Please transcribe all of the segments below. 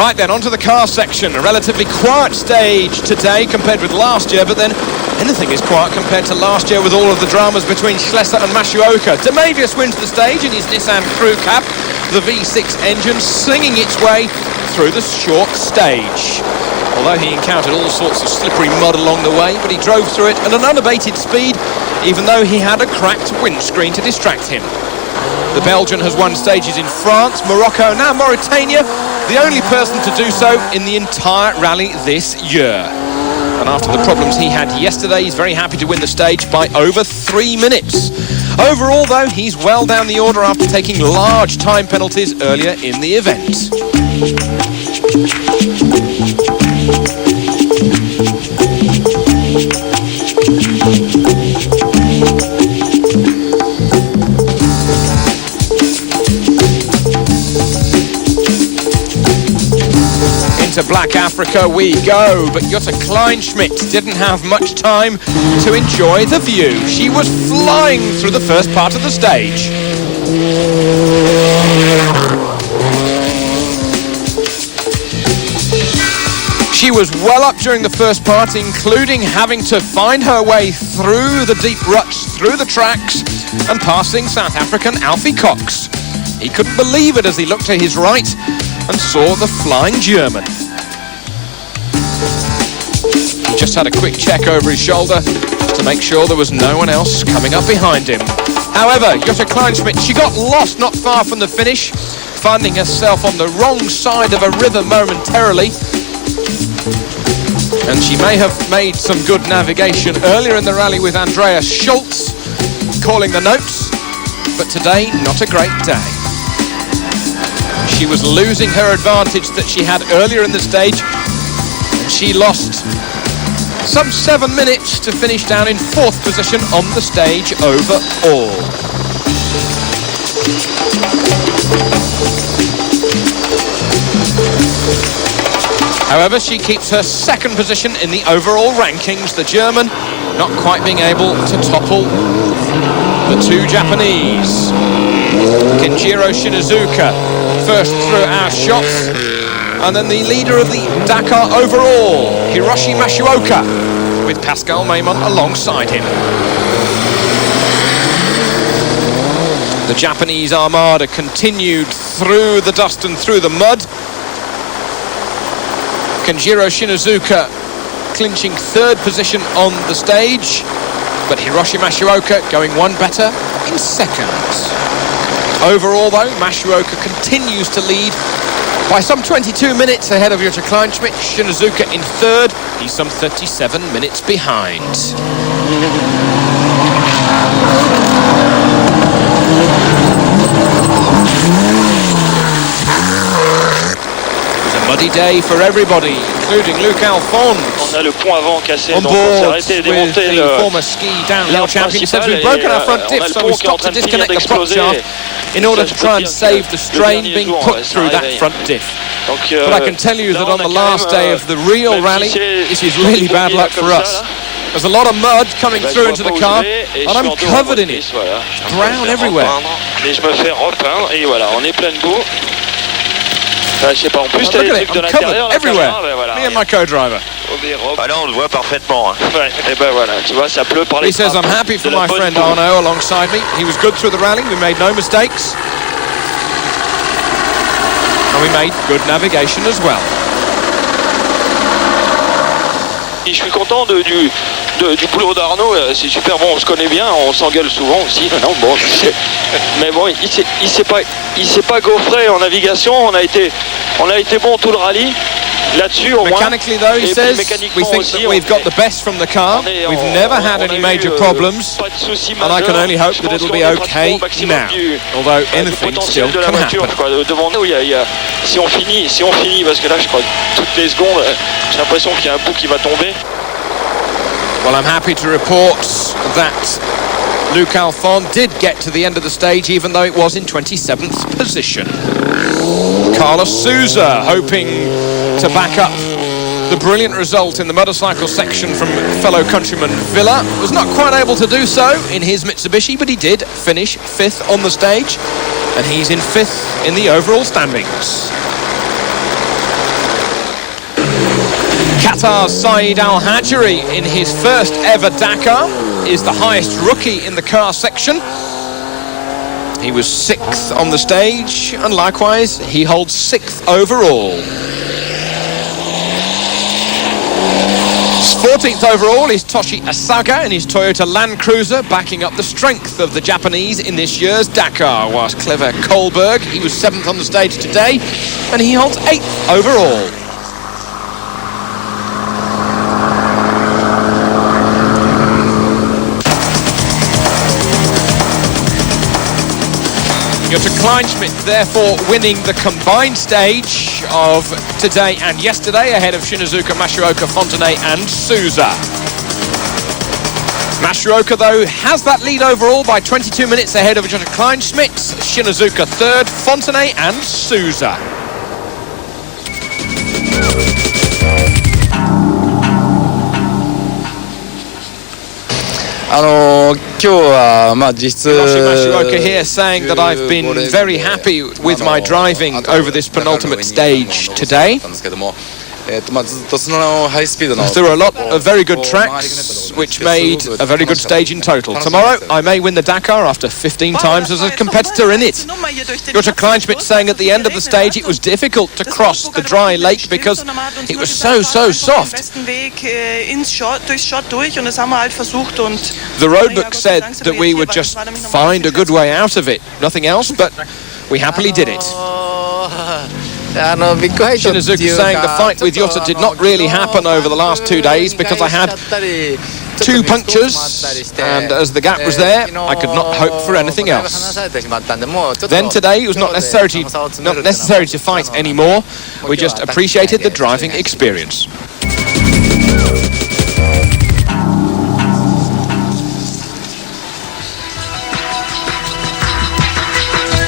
Right then, onto the car section. A relatively quiet stage today compared with last year, but then anything is quiet compared to last year with all of the dramas between Schlesser and Masuoka. Demavius wins the stage in his Nissan Crew Cab, the V6 engine slinging its way through the short stage. Although he encountered all sorts of slippery mud along the way, but he drove through it at an unabated speed, even though he had a cracked windscreen to distract him. The Belgian has won stages in France, Morocco, now Mauritania, the only person to do so in the entire rally this year. And after the problems he had yesterday, he's very happy to win the stage by over 3 minutes. Overall, though, he's well down the order after taking large time penalties earlier in the event. Into Black Africa we go, but Jutta Kleinschmidt didn't have much time to enjoy the view. She was flying through the first part of the stage. She was well up during the first part, including having to find her way through the deep ruts, through the tracks, and passing South African Alfie Cox. He couldn't believe it as he looked to his right and saw the flying German. He just had a quick check over his shoulder to make sure there was no one else coming up behind him. However, Jutta Kleinschmidt, she got lost not far from the finish, finding herself on the wrong side of a river momentarily. And she may have made some good navigation earlier in the rally with Andreas Schultz calling the notes, but today, not a great day. She was losing her advantage that she had earlier in the stage, and she lost some 7 minutes to finish down in 4th position on the stage overall. However, she keeps her 2nd position in the overall rankings, the German not quite being able to topple the 2 Japanese. Kenjiro Shinazuka first through our shots, and then the leader of the Dakar overall, Hiroshi Masuoka, with Pascal Maimon alongside him. The Japanese armada continued through the dust and through the mud. Kenjiro Shinazuka clinching 3rd position on the stage, but Hiroshi Masuoka going one better in 2nd. Overall, though, Masuoka continues to lead by some 22 minutes ahead of Jutta Kleinschmidt. Shinazuka in 3rd. He's some 37 minutes behind. Muddy day for everybody, including Luc Alphonse. On a le pont avant cassé, on donc board on s'est arrêté et démonté the former ski downhill champion. He says we've broken our front diff, so we stopped to disconnect the prop shaft in order to try and save the strain being put through that front diff. But I can tell you that on the last day of the real rally, this is really bad luck for us. There's a lot of mud coming through into the car, and I'm covered in it. Brown everywhere. Et je me fais repeindre, et voilà, on est plein de boue. Je sais pas, en plus, t'as des trucs de l'intérieur. Everywhere. Me and my co-driver. Ah là, on le voit parfaitement. Ouais, et ben voilà, tu vois, ça pleut par les He says I'm happy for my friend Arnaud alongside me. He was good through the rally. We made no mistakes. And we made good navigation as well. Je suis content du boulot d'Arnaud, c'est super bon, on se connaît bien, on s'engueule souvent aussi. Non, bon, mais bon, il s'est pas gaufré en navigation, on a été bon tout le rallye. Là-dessus, au moins. Mechanically, though, he says, we think that we've got the best from the car. We've never had any major problems, and I can only hope that it'll be okay now, although anything still can happen. Devant nous, si on finit, parce que là, je crois que toutes les secondes, j'ai l'impression qu'il y a un bout qui va tomber. Well, I'm happy to report that Luc Alphonse did get to the end of the stage, even though it was in 27th position. Carlos Souza hoping to back up the brilliant result in the motorcycle section from fellow countryman Villa. Was not quite able to do so in his Mitsubishi, but he did finish 5th on the stage, and he's in 5th in the overall standings. Qatar's Saeed Al Hajri, in his first ever Dakar, is the highest rookie in the car section. He was 6th on the stage, and likewise, he holds 6th overall. 14th overall is Toshi Asaga in his Toyota Land Cruiser, backing up the strength of the Japanese in this year's Dakar, whilst Clever Kohlberg, he was 7th on the stage today, and he holds 8th overall. Jutta Kleinschmidt therefore winning the combined stage of today and yesterday ahead of Shinazuka, Masuoka, Fontenay and Souza. Masuoka, though, has that lead overall by 22 minutes ahead of Jutta Kleinschmidt, Shinazuka 3rd, Fontenay and Souza. Masuoka here saying that I've been very happy with my driving over this penultimate stage today. There were a lot of very good tracks which made a very good stage in total. Tomorrow I may win the Dakar after 15 times as a competitor in it. Jutta Kleinschmidt saying at the end of the stage it was difficult to cross the dry lake because it was so soft. The roadbook said that we would just find a good way out of it, nothing else, but we happily did it. Shinazuka saying the fight with Jutta did not really happen over the last 2 days because I had 2 punctures, and as the gap was there, I could not hope for anything else. Then today it was not necessary to fight anymore. We just appreciated the driving experience.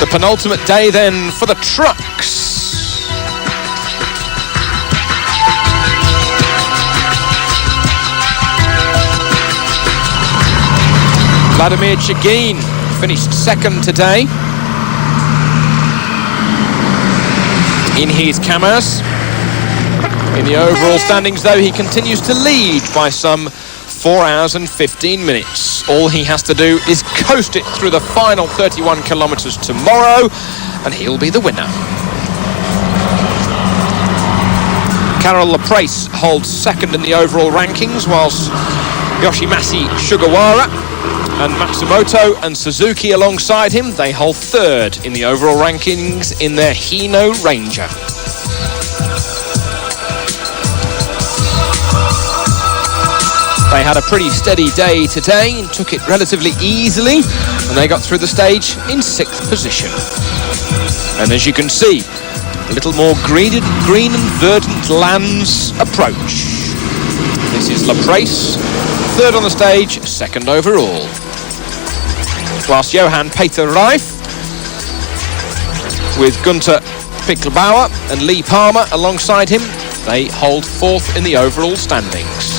The penultimate day then for the trucks. Vladimir Chagin finished 2nd today in his Kamaz. In the overall standings, though, he continues to lead by some 4 hours and 15 minutes. All he has to do is coast it through the final 31 kilometres tomorrow, and he'll be the winner. Carol Laprace holds 2nd in the overall rankings, whilst Yoshimasa Sugawara and Matsumoto and Suzuki alongside him, they hold 3rd in the overall rankings in their Hino Ranger. They had a pretty steady day today and took it relatively easily, and they got through the stage in 6th position. And as you can see, a little more green and verdant lands approach. This is Laprace, 3rd on the stage, 2nd overall. Whilst Johan Peter Reif with Gunther Pickelbauer and Lee Palmer alongside him, they hold 4th in the overall standings.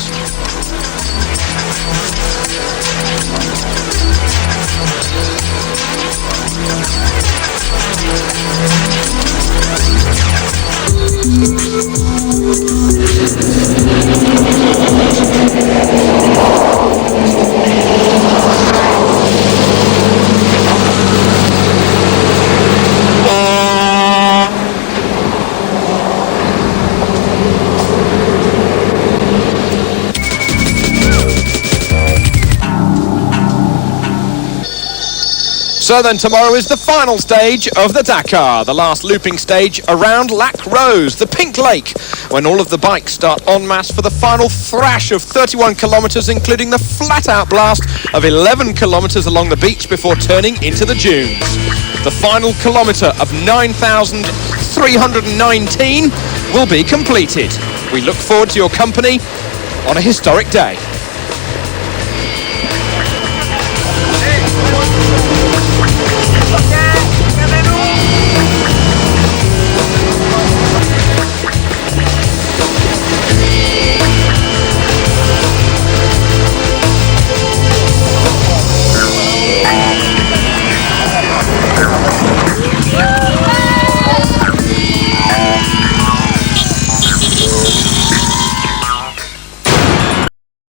So then tomorrow is the final stage of the Dakar, the last looping stage around Lac Rose, the Pink Lake, when all of the bikes start en masse for the final thrash of 31 kilometres, including the flat-out blast of 11 kilometres along the beach before turning into the dunes. The final kilometre of 9,319 will be completed. We look forward to your company on a historic day.